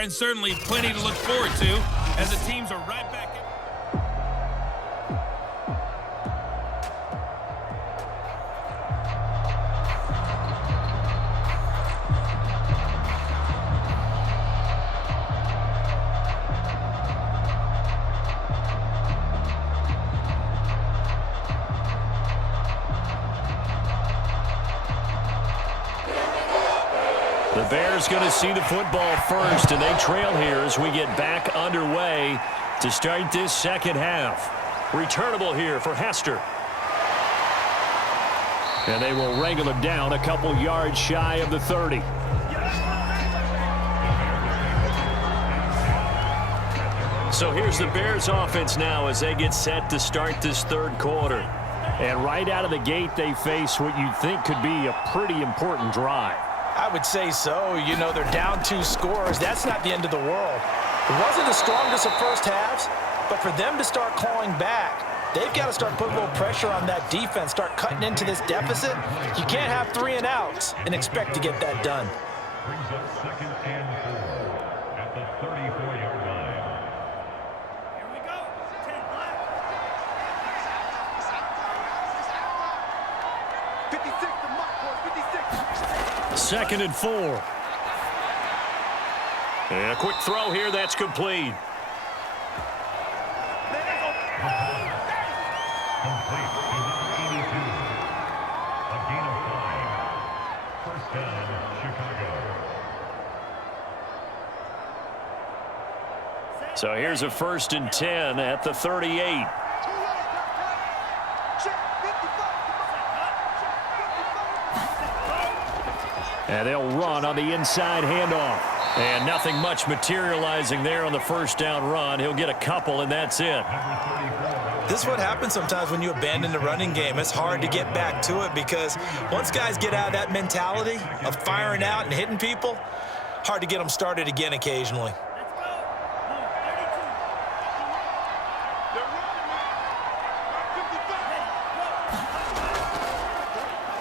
far, and certainly plenty to look forward to as the teams are right back in. The Bears going to see the football first, and they trail here as we get back underway to start this second half. Returnable here for Hester. And they will wrangle him down a couple yards shy of the 30. So here's the Bears offense now as they get set to start this third quarter. And right out of the gate, they face what you'd think could be a pretty important drive. I would say so. You know, they're down 2 scores. That's not the end of the world. It wasn't the strongest of first halves, but for them to start clawing back, they've got to start putting a little pressure on that defense, start cutting into this deficit. You can't have 3 and outs and expect to get that done. Brings up 2nd and 4 at the 34-yard line. Here we go. 10 left. 56 to Mike, boys, 56. 2nd and 4. And a quick throw here, that's complete. Complete to number 82. A gain of 5. First down, Chicago. So here's a 1st and 10 at the 38. And they'll run on the inside handoff. And nothing much materializing there on the first down run. He'll get a couple, and that's it. This is what happens sometimes when you abandon the running game. It's hard to get back to it because once guys get out of that mentality of firing out and hitting people, hard to get them started again occasionally.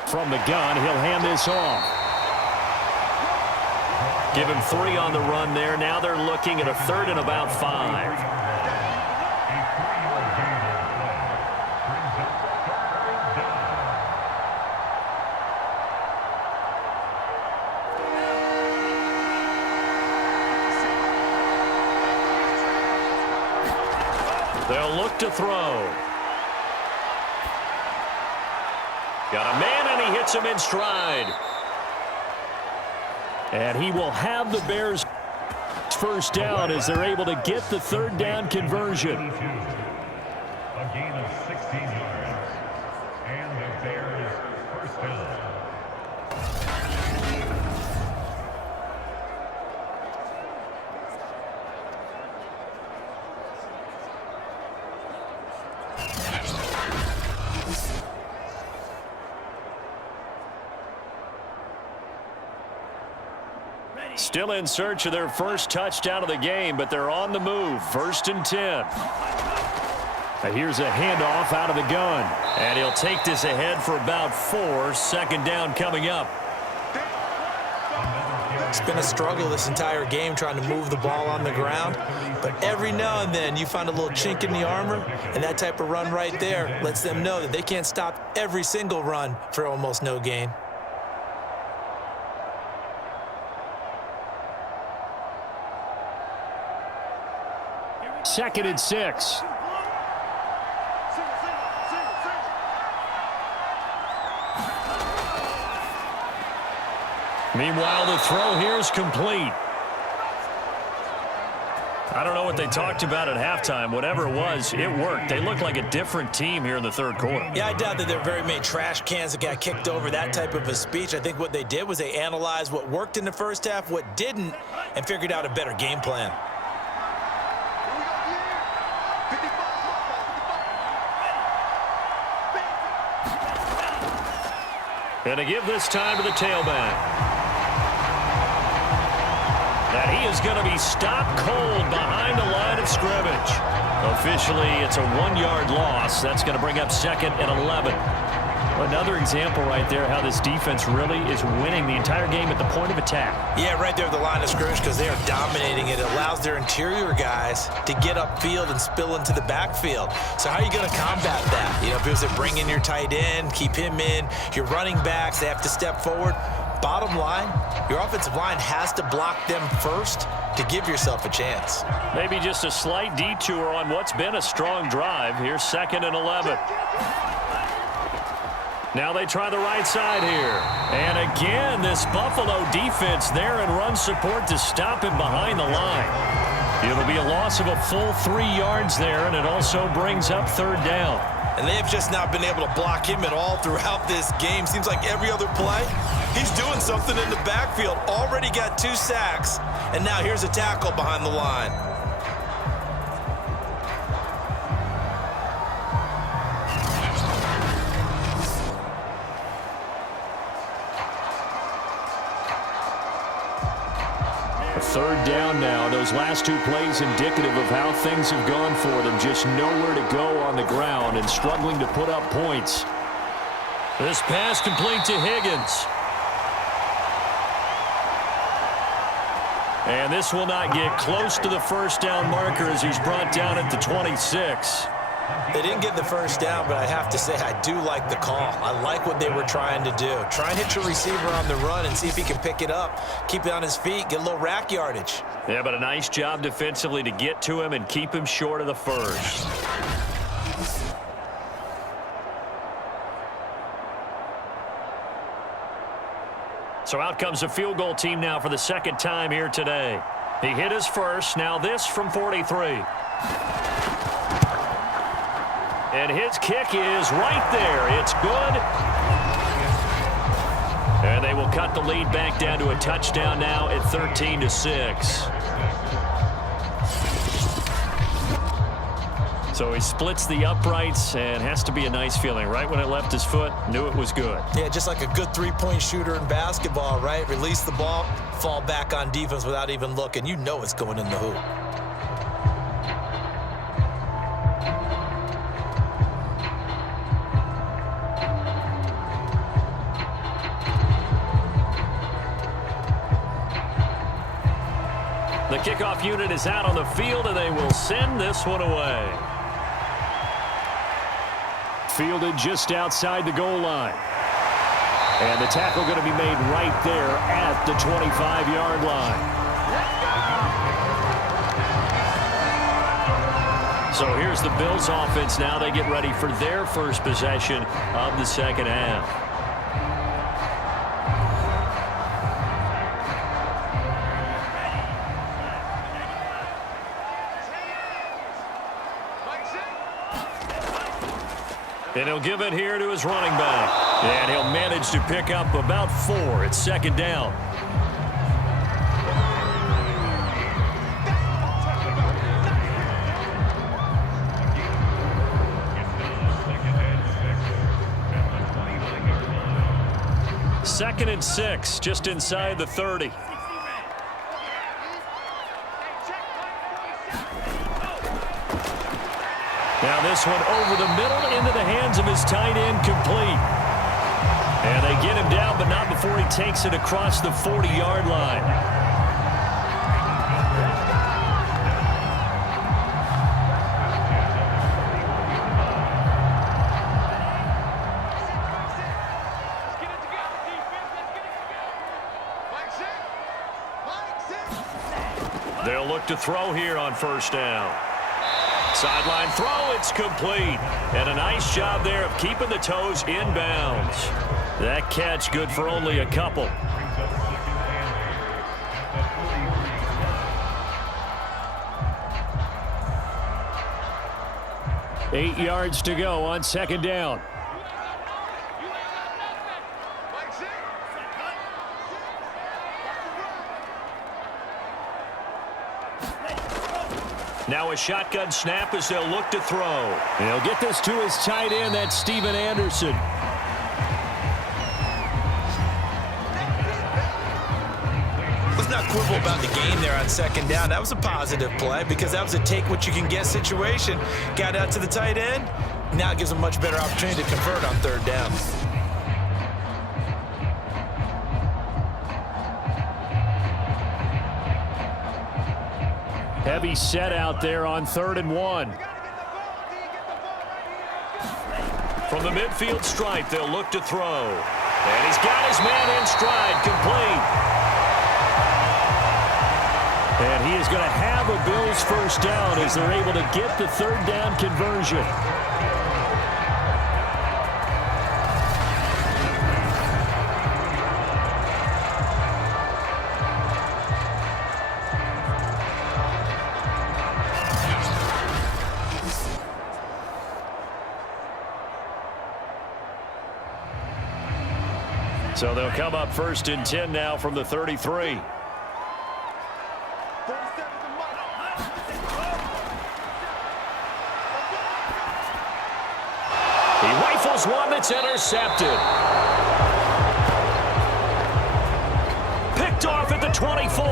From the gun, he'll hand this off. Give him 3 on the run there. Now they're looking at a 3rd and about 5. They'll look to throw. Got a man, and he hits him in stride. And he will have the Bears first down as they're able to get the 3rd down conversion. A gain of 16 yards. And the Bears first down. Still in search of their first touchdown of the game, but they're on the move. 1st and 10. And here's a handoff out of the gun. And he'll take this ahead for about 4. 2nd down coming up. It's been a struggle this entire game trying to move the ball on the ground. But every now and then you find a little chink in the armor, and that type of run right there lets them know that they can't stop every single run for almost no gain. 2nd and 6. Meanwhile, the throw here is complete. I don't know what they talked about at halftime. Whatever it was, it worked. They look like a different team here in the 3rd quarter. Yeah, I doubt that there were very many trash cans that got kicked over, that type of a speech. I think what they did was they analyzed what worked in the first half, what didn't, and figured out a better game plan. And to give this time to the tailback. That he is going to be stopped cold behind the line of scrimmage. Officially, it's a 1-yard loss. That's going to bring up 2nd and 11. Another example right there how this defense really is winning the entire game at the point of attack. Yeah, right there at the line of scrimmage because they are dominating it. It allows their interior guys to get upfield and spill into the backfield. So how are you going to combat that? You know, because they bring in your tight end, keep him in, your running backs, they have to step forward. Bottom line, your offensive line has to block them first to give yourself a chance. Maybe just a slight detour on what's been a strong drive. Here's 2nd and 11. Now they try the right side here. And again, this Buffalo defense there in run support to stop him behind the line. It'll be a loss of a full 3 yards there, and it also brings up 3rd down. And they have just not been able to block him at all throughout this game. Seems like every other play, he's doing something in the backfield. Already got 2 sacks, and now here's a tackle behind the line. Third down now. Those last 2 plays indicative of how things have gone for them. Just nowhere to go on the ground and struggling to put up points. This pass complete to Higgins. And this will not get close to the first down marker as he's brought down at the 26. They didn't get the first down, but I have to say I do like the call. I like what they were trying to do. Try and hit your receiver on the run and see if he can pick it up, keep it on his feet, get a little rack yardage. Yeah, but a nice job defensively to get to him and keep him short of the first. So out comes a field goal team now for the 2nd time here today. He hit his first, now this from 43. And his kick is right there. It's good. And they will cut the lead back down to a touchdown now at 13-6. So he splits the uprights and has to be a nice feeling. Right when it left his foot, knew it was good. Yeah, just like a good 3-point shooter in basketball, right? Release the ball, fall back on defense without even looking. You know it's going in the hoop. The kickoff unit is out on the field, and they will send this one away. Fielded just outside the goal line. And the tackle going to be made right there at the 25-yard line. So here's the Bills offense now. They get ready for their first possession of the 2nd half. And he'll give it here to his running back. And he'll manage to pick up about 4. It's 2nd down. Second and 6, just inside the 30. Now this one over the middle into the hands of his tight end, complete. And they get him down, but not before he takes it across the 40-yard line. They'll look to throw here on 1st down. Sideline throw, it's complete. And a nice job there of keeping the toes inbounds. That catch good for only a couple. Eight yards to go on 2nd down. Now a shotgun snap as they'll look to throw. They'll get this to his tight end, that's Steven Anderson. Let's not quibble about the game there on 2nd down. That was a positive play because that was a take-what-you-can-get situation. Got out to the tight end. Now it gives them a much better opportunity to convert on 3rd down. Heavy set out there on 3rd and 1. From the midfield stripe, they'll look to throw. And he's got his man in stride, complete. And he is going to have a Bills first down as they're able to get the 3rd down conversion. So they'll come up 1st and 10 now from the 33. He rifles one that's intercepted. Picked off at the 24.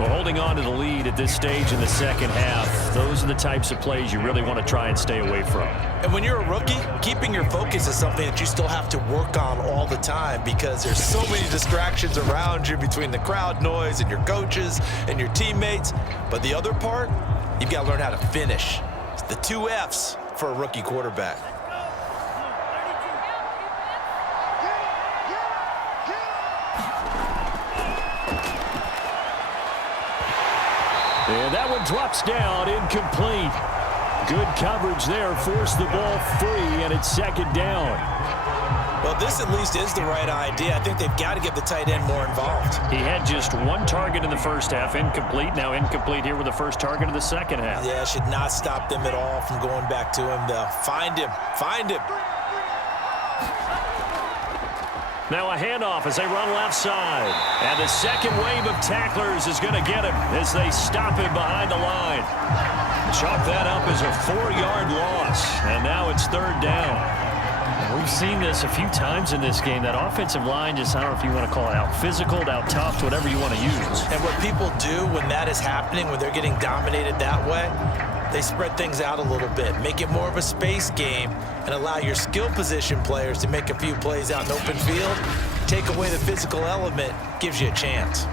Well, holding on to the lead at this stage in the second half, those are the types of plays you really want to try and stay away from. And when you're a rookie, keeping your focus is something that you still have to work on all the time because there's so many distractions around you between the crowd noise and your coaches and your teammates. But the other part, you've got to learn how to finish. It's the 2 F's for a rookie quarterback. And that one drops down, incomplete. Good coverage there, forced the ball free, and it's 2nd down. Well, this at least is the right idea. I think they've got to get the tight end more involved. He had just 1 target in the first half, incomplete. Now incomplete here with the first target of the second half. Yeah, should not stop them at all from going back to him. They'll find him. Find him. Now a handoff as they run left side. And the second wave of tacklers is going to get him as they stop him behind the line. Chalk that up as a 4-yard loss. And now it's 3rd down. We've seen this a few times in this game. That offensive line just, I don't know if you want to call it out physical, out tough, whatever you want to use. And what people do when that is happening, when they're getting dominated that way, they spread things out a little bit, make it more of a space game, and allow your skill position players to make a few plays out in open field. Take away the physical element, gives you a chance.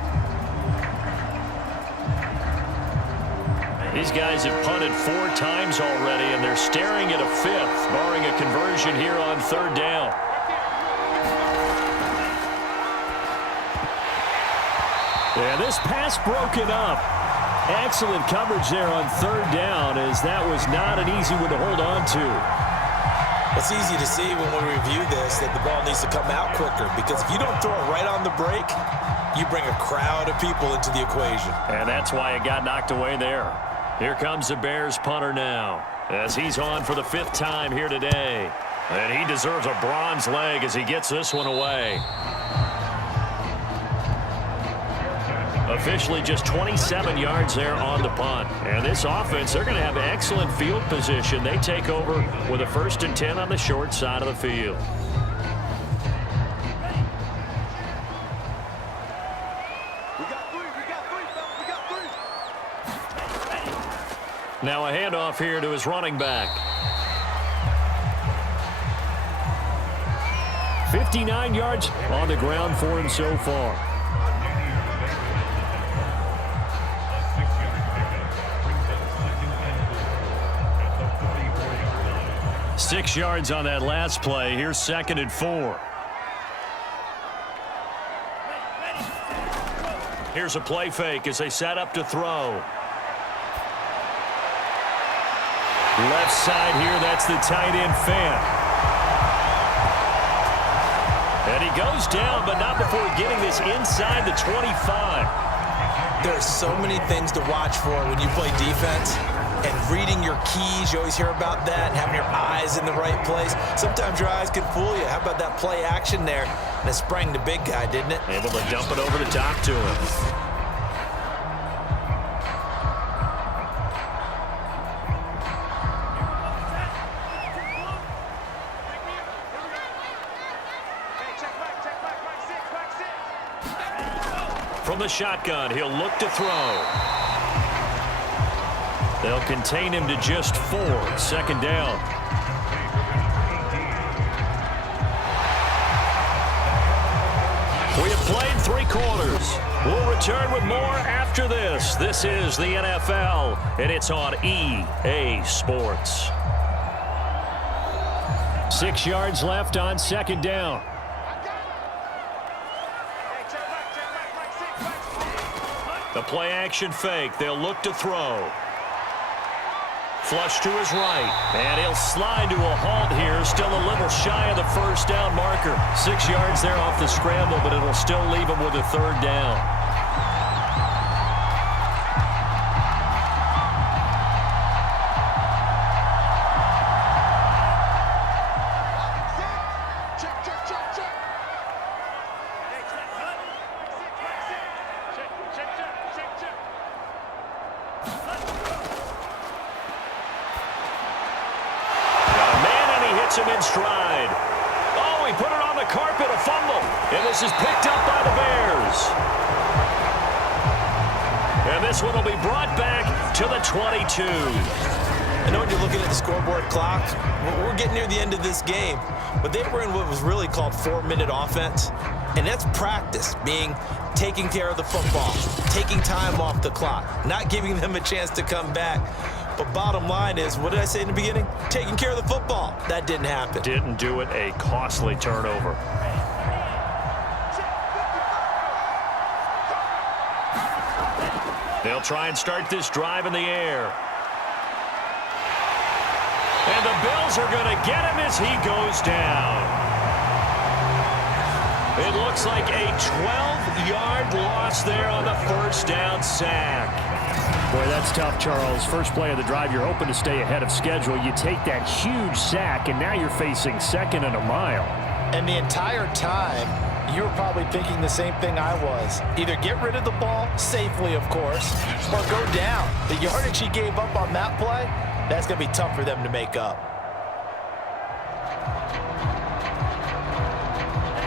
These guys have punted 4 times already, and they're staring at a 5th, barring a conversion here on 3rd down. And this pass broken up. Excellent coverage there on 3rd down, as that was not an easy one to hold on to. It's easy to see when we review this that the ball needs to come out quicker, because if you don't throw it right on the break, you bring a crowd of people into the equation. And that's why it got knocked away there. Here comes the Bears punter now, as he's on for the 5th time here today. And he deserves a bronze leg as he gets this one away. Officially just 27 yards there on the punt. And this offense, they're going to have excellent field position. They take over with a 1st and 10 on the short side of the field. Now a handoff here to his running back. 59 yards on the ground for him so far. 6 yards on that last play. Here's 2nd and 4. Here's a play fake as they set up to throw. Left side here, that's the tight end Fant. And he goes down, but not before getting this inside the 25. There are so many things to watch for when you play defense. And reading your keys, you always hear about that, and having your eyes in the right place. Sometimes your eyes can fool you. How about that play action there? And it sprang the big guy, didn't it? Able to dump it over the top to him. From the shotgun, he'll look to throw. They'll contain him to just 4. 2nd down. We have played 3 quarters. We'll return with more after this. This is the NFL, and it's on EA Sports. 6 yards left on second down. The play action fake. They'll look to throw. Flush to his right. And he'll slide to a halt here. Still a little shy of the first down marker. 6 yards there off the scramble, but it'll still leave him with a third down. Him in stride. Oh, he put it on the carpet, a fumble. And this is picked up by the Bears. And this one will be brought back to the 22. I know when you're looking at the scoreboard clock, we're getting near the end of this game, but they were in what was really called 4-minute offense, and that's practice, being taking care of the football, taking time off the clock, not giving them a chance to come back. But bottom line is, what did I say in the beginning? Taking care of the football. That didn't happen. Didn't do it. A costly turnover. They'll try and start this drive in the air. And the Bills are going to get him as he goes down. It looks like a 12-yard loss there on the first down sack. Boy, that's tough, Charles. First play of the drive, you're hoping to stay ahead of schedule. You take that huge sack, and now you're facing second and a mile. And the entire time, you were probably thinking the same thing I was. Either get rid of the ball, safely, of course, or go down. The yardage he gave up on that play, that's going to be tough for them to make up.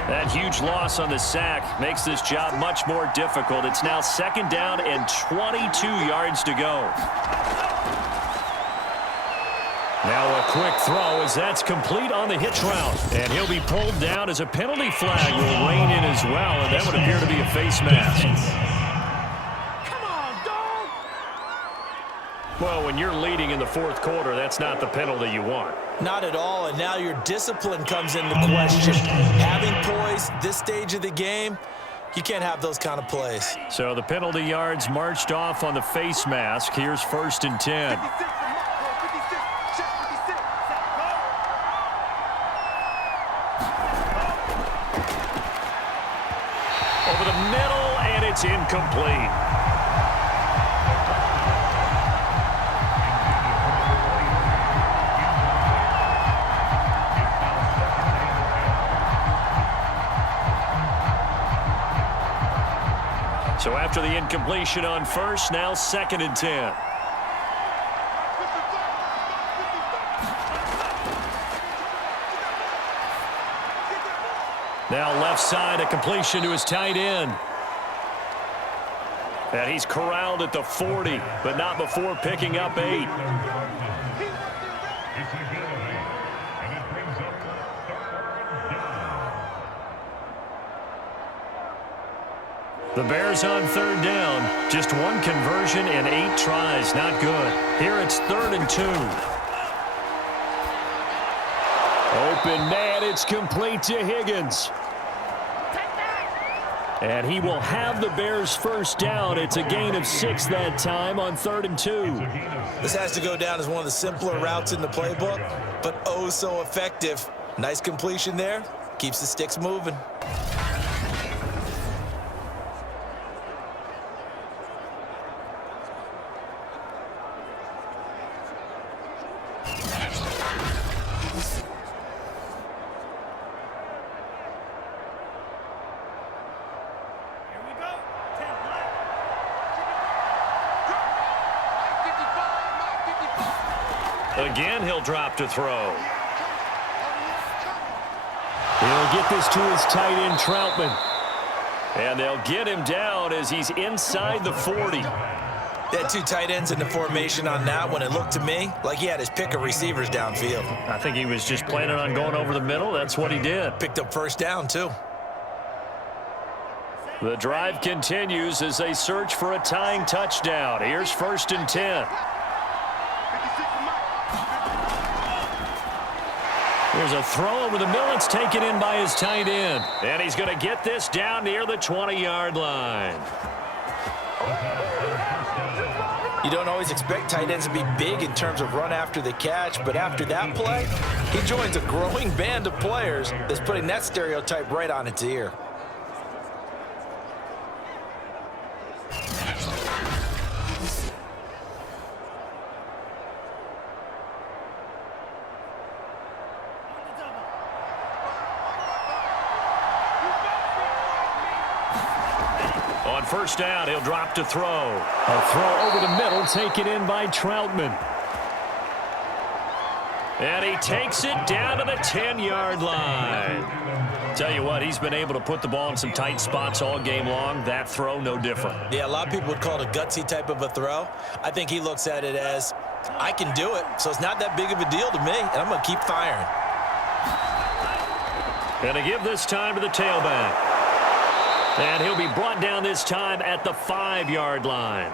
That huge loss on the sack makes this job much more difficult. It's now second down and 22 yards to go. Now a quick throw as that's complete on the hitch route. And he'll be pulled down as a penalty flag will rein in as well, and that would appear to be a face mask. Well, when you're leading in the fourth quarter, that's not the penalty you want. Not at all, and now your discipline comes into question. Having poise this stage of the game, you can't have those kind of plays. So the penalty yards marched off on the face mask. Here's 1st and 10. Over the middle, and it's incomplete. So after the incompletion on first, now 2nd and 10. Now left side, a completion to his tight end. And he's corralled at the 40, but not before picking up 8. The Bears on 3rd down. Just one conversion and 8 tries. Not good. Here it's 3rd and 2. Open man. It's complete to Higgins. And he will have the Bears' first down. It's a gain of 6 that time on 3rd and 2. This has to go down as one of the simpler routes in the playbook, but oh so effective. Nice completion there. Keeps the sticks moving. Again, he'll drop to throw. He'll get this to his tight end, Troutman. And they'll get him down as he's inside the 40. They had 2 tight ends in the formation on that one. It looked to me like he had his pick of receivers downfield. I think he was just planning on going over the middle. That's what he did. Picked up first down, too. The drive continues as they search for a tying touchdown. Here's 1st and 10. 56 to Mike. There's a throw over the middle. It's taken in by his tight end. And he's going to get this down near the 20-yard line. You don't always expect tight ends to be big in terms of run after the catch, but after that play, he joins a growing band of players that's putting that stereotype right on its ear. On 1st down, he'll drop to throw. A throw over the middle, taken in by Troutman. And he takes it down to the 10-yard line. Tell you what, he's been able to put the ball in some tight spots all game long. That throw, no different. Yeah, a lot of people would call it a gutsy type of a throw. I think he looks at it as, I can do it, so it's not that big of a deal to me, and I'm going to keep firing. And to give this time to the tailback. And he'll be brought down this time at the 5-yard line.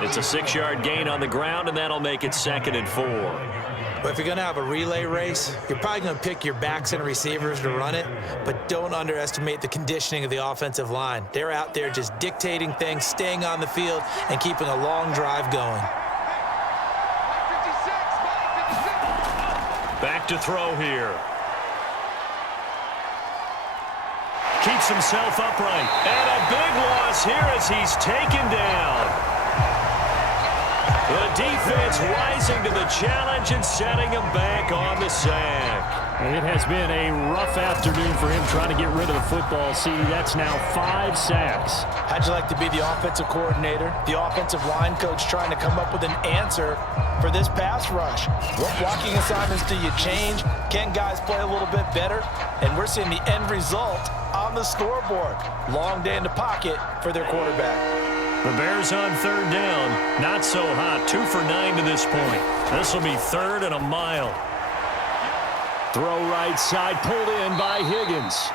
It's a 6-yard gain on the ground, and that'll make it 2nd and 4. But if you're going to have a relay race, you're probably going to pick your backs and receivers to run it, but don't underestimate the conditioning of the offensive line. They're out there just dictating things, staying on the field, and keeping a long drive going. Mike 56, Mike 56. Back to throw here. Keeps himself upright. And a big loss here as he's taken down. The defense rising to the challenge and setting him back on the sack. It has been a rough afternoon for him trying to get rid of the football. See, that's now 5 sacks. How'd you like to be the offensive coordinator, the offensive line coach trying to come up with an answer for this pass rush? What blocking assignments do you change? Can guys play a little bit better? And we're seeing the end result on the scoreboard. Long day in the pocket for their quarterback. The Bears on 3rd down. Not so hot. 2 for 9 to this point. This will be 3rd and a mile. Throw right side, pulled in by Higgins.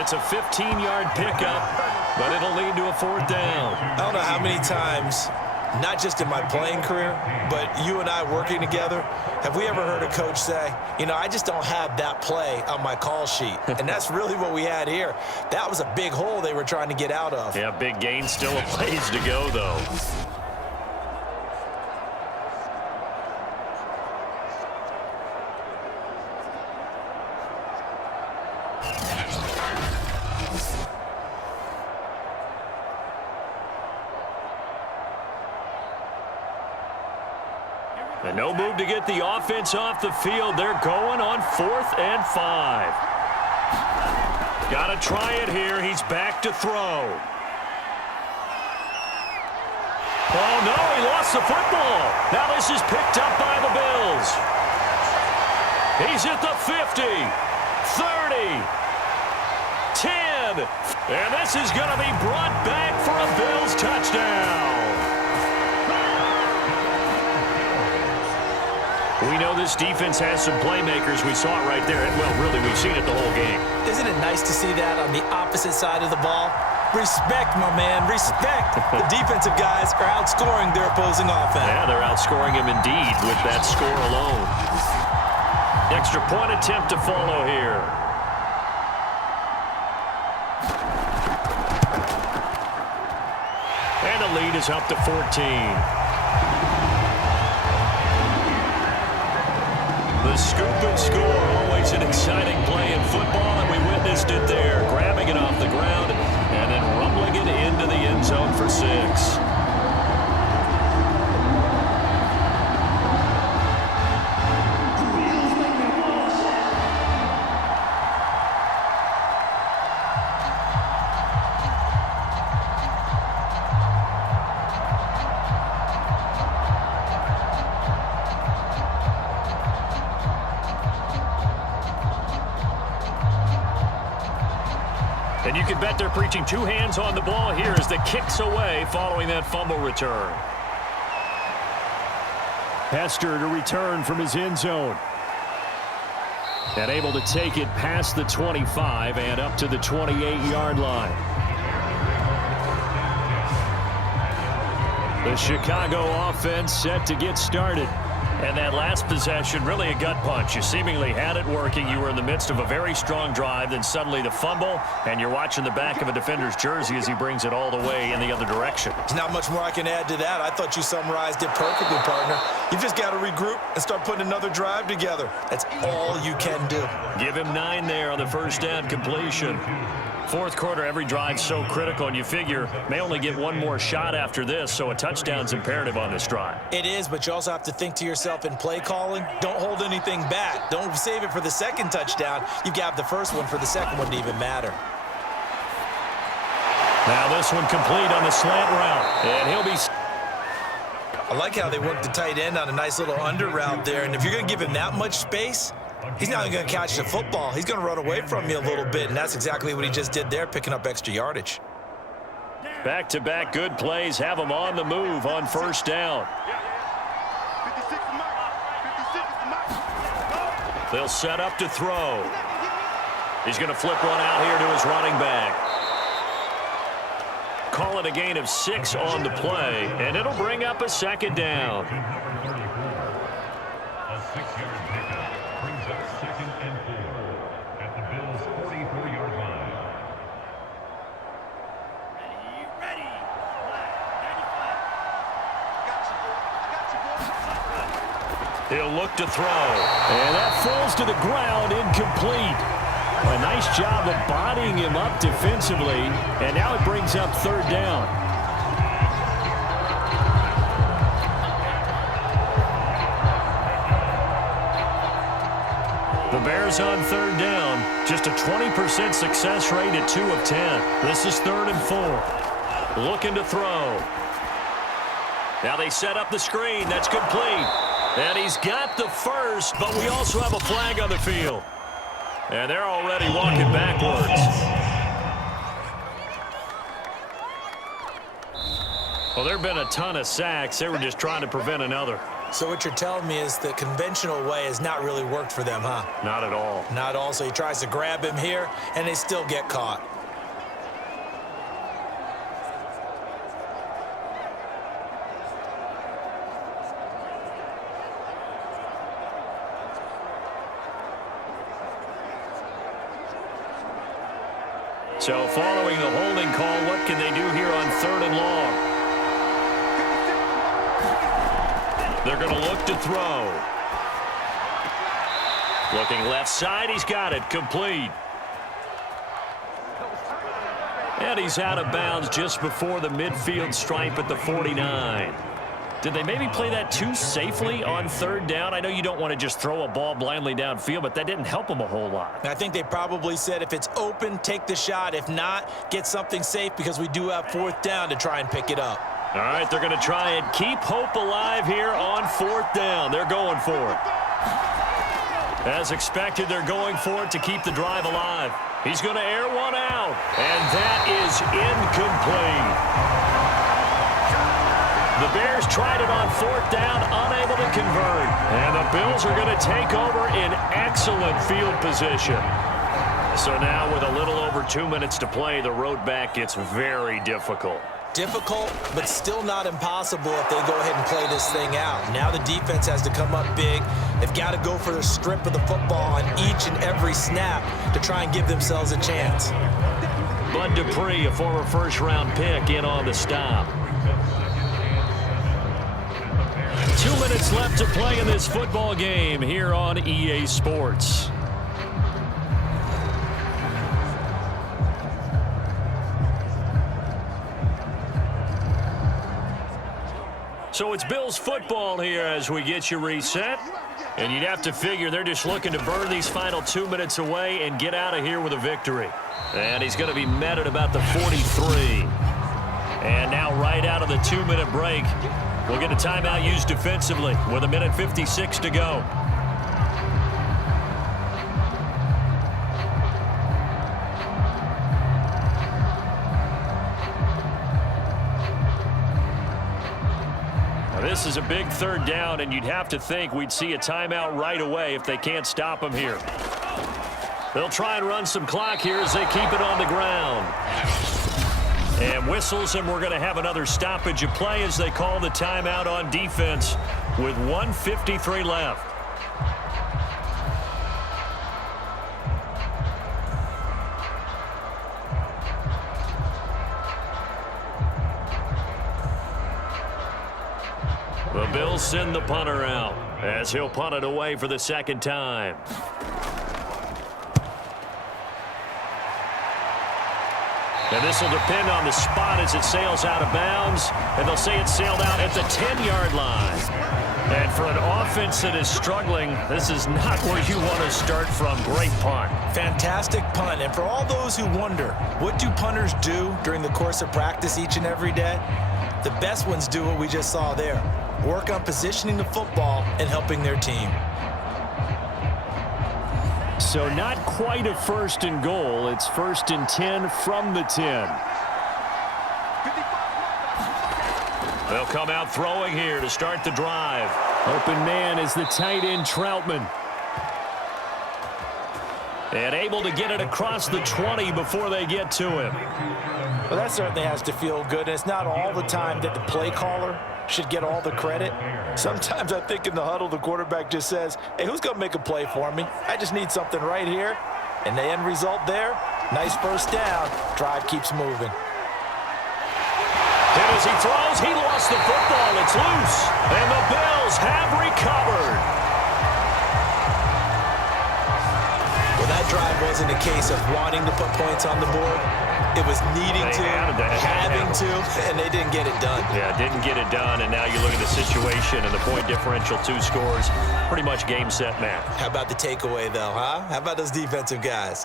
It's a 15-yard pickup, but it'll lead to a 4th down. I don't know how many times, not just in my playing career, but you and I working together, have we ever heard a coach say, you know, I just don't have that play on my call sheet. And that's really what we had here. That was a big hole they were trying to get out of. Yeah, big gain, still a ways to go, though. And no move to get the offense off the field. They're going on 4th and 5. Got to try it here. He's back to throw. Oh, no, he lost the football. Now this is picked up by the Bills. He's at the 50, 30, 10. And this is going to be brought back for a Bills touchdown. We know this defense has some playmakers. We saw it right there. Well, really, we've seen it the whole game. Isn't it nice to see that on the opposite side of the ball? Respect, my man, respect. The defensive guys are outscoring their opposing offense. Yeah, they're outscoring him indeed with that score alone. Extra point attempt to follow here. And the lead is up to 14. The scoop and score, always an exciting play in football, and we witnessed it there, grabbing it off the ground and then rumbling it into the end zone for 6. And you can bet they're preaching 2 hands on the ball here as the kick's away following that fumble return. Hester to return from his end zone. And able to take it past the 25 and up to the 28-yard line. The Chicago offense set to get started. And that last possession, really a gut punch. You seemingly had it working. You were in the midst of a very strong drive. Then suddenly the fumble, and you're watching the back of a defender's jersey as he brings it all the way in the other direction. There's not much more I can add to that. I thought you summarized it perfectly, partner. You've just got to regroup and start putting another drive together. That's all you can do. Give him 9 there on the first down completion. Fourth quarter, every drive's so critical, and you figure may only get one more shot after this, so a touchdown's imperative on this drive. It is, but you also have to think to yourself in play calling, don't hold anything back. Don't save it for the second touchdown. You've got the first one for the second one to even matter. Now this one complete on the slant route, and he'll be... I like how they work the tight end on a nice little under route there, and if you're going to give him that much space, he's not going to catch the football. He's going to run away from you a little bit, and that's exactly what he just did there, picking up extra yardage. Back-to-back good plays have him on the move on first down. 56 is Mike. 56 is Mike. They'll set up to throw. He's going to flip one out here to his running back. Call it a gain of 6 on the play, and it'll bring up a second down. A 6-yard pickup brings up 2nd and 4 at the Bills' 44-yard line. He'll look to throw. And that falls to the ground, incomplete. A nice job of bodying him up defensively, and now it brings up third down. The Bears on third down, just a 20% success rate at 2 of 10. This is 3rd and 4. Looking to throw. Now they set up the screen. That's complete. And he's got the first, but we also have a flag on the field. And they're already walking backwards. Well, there have been a ton of sacks. They were just trying to prevent another. So what you're telling me is the conventional way has not really worked for them, huh? Not at all. Not all. So he tries to grab him here, and they still get caught. So following the holding call, what can they do here on 3rd and long? They're going to look to throw. Looking left side, he's got it, complete. And he's out of bounds just before the midfield stripe at the 49. Did they maybe play that too safely on 3rd down? I know you don't want to just throw a ball blindly downfield, but that didn't help them a whole lot. I think they probably said if it's open, take the shot. If not, get something safe because we do have 4th down to try and pick it up. All right, they're going to try and keep hope alive here on 4th down. They're going for it. As expected, they're going for it to keep the drive alive. He's going to air one out, and that is incomplete. The Bears tried it on 4th down, unable to convert. And the Bills are going to take over in excellent field position. So now with a little over 2 minutes to play, the road back gets very difficult. Difficult, but still not impossible if they go ahead and play this thing out. Now the defense has to come up big. They've got to go for the strip of the football on each and every snap to try and give themselves a chance. Bud Dupree, a former first-round pick, in on the stop. 2 minutes left to play in this football game here on EA Sports. So it's Bills football here as we get you reset. And you'd have to figure they're just looking to burn these final 2 minutes away and get out of here with a victory. And he's going to be met at about the 43. And now right out of the 2-minute break, we'll get a timeout used defensively with 1:56 to go. Now this is a big 3rd down, and you'd have to think we'd see a timeout right away if they can't stop him here. They'll try and run some clock here as they keep it on the ground. And whistles, and we're going to have another stoppage of play as they call the timeout on defense with 1:53 left. The Bills send the punter out as he'll punt it away for the second time. And this will depend on the spot as it sails out of bounds. And they'll say it sailed out at the 10-yard line. And for an offense that is struggling, this is not where you want to start from. Great punt. Fantastic punt. And for all those who wonder, what do punters do during the course of practice each and every day? The best ones do what we just saw there. Work on positioning the football and helping their team. So not quite a 1st and goal. It's 1st and 10 from the 10. They'll come out throwing here to start the drive. Open man is the tight end Troutman. And able to get it across the 20 before they get to him. Well, that certainly has to feel good. And it's not all the time that the play caller should get all the credit. Sometimes I think in the huddle, the quarterback just says, hey, who's going to make a play for me? I just need something right here. And the end result there, nice first down. Drive keeps moving. And as he throws, he lost the football. It's loose. And the Bills have recovered. Well, that drive wasn't a case of wanting to put points on the board. It was needing to, having to, and they didn't get it done. Yeah, didn't get it done, and now you look at the situation and the point differential, 2 scores, pretty much game, set, match. How about the takeaway, though, huh? How about those defensive guys?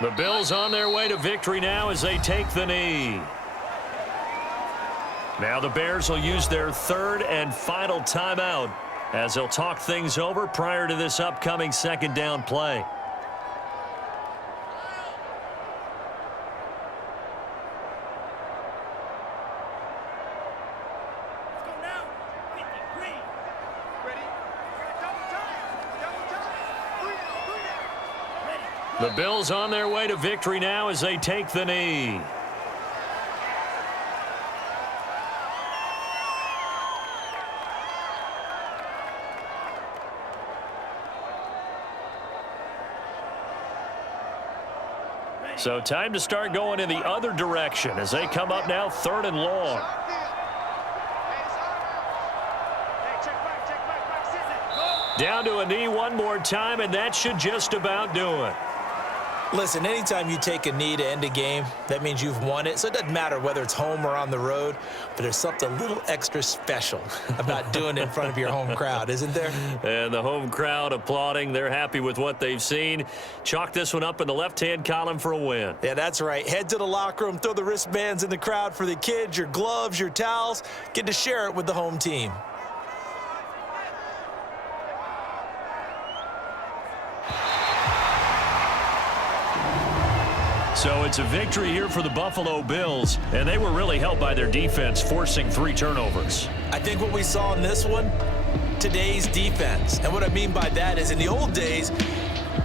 The Bills on their way to victory now as they take the knee. Now the Bears will use their 3rd and final timeout as they'll talk things over prior to this upcoming 2nd down play. The Bills on their way to victory now as they take the knee. So time to start going in the other direction as they come up now 3rd and long. Down to a knee one more time, and that should just about do it. Listen, anytime you take a knee to end a game, that means you've won it. So it doesn't matter whether it's home or on the road, but there's something a little extra special about doing it in front of your home crowd, isn't there? And the home crowd applauding. They're happy with what they've seen. Chalk this one up in the left-hand column for a win. Yeah, that's right. Head to the locker room, throw the wristbands in the crowd for the kids, your gloves, your towels. Get to share it with the home team. So it's a victory here for the Buffalo Bills, and they were really helped by their defense, forcing 3 turnovers. I think what we saw in this one, today's defense. And what I mean by that is in the old days,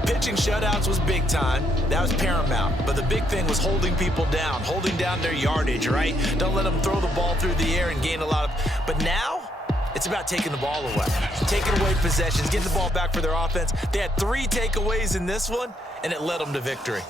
pitching shutouts was big time. That was paramount. But the big thing was holding people down, holding down their yardage, right? Don't let them throw the ball through the air and gain a lot of... But now, it's about taking the ball away. Taking away possessions, getting the ball back for their offense. They had 3 takeaways in this one, and it led them to victory.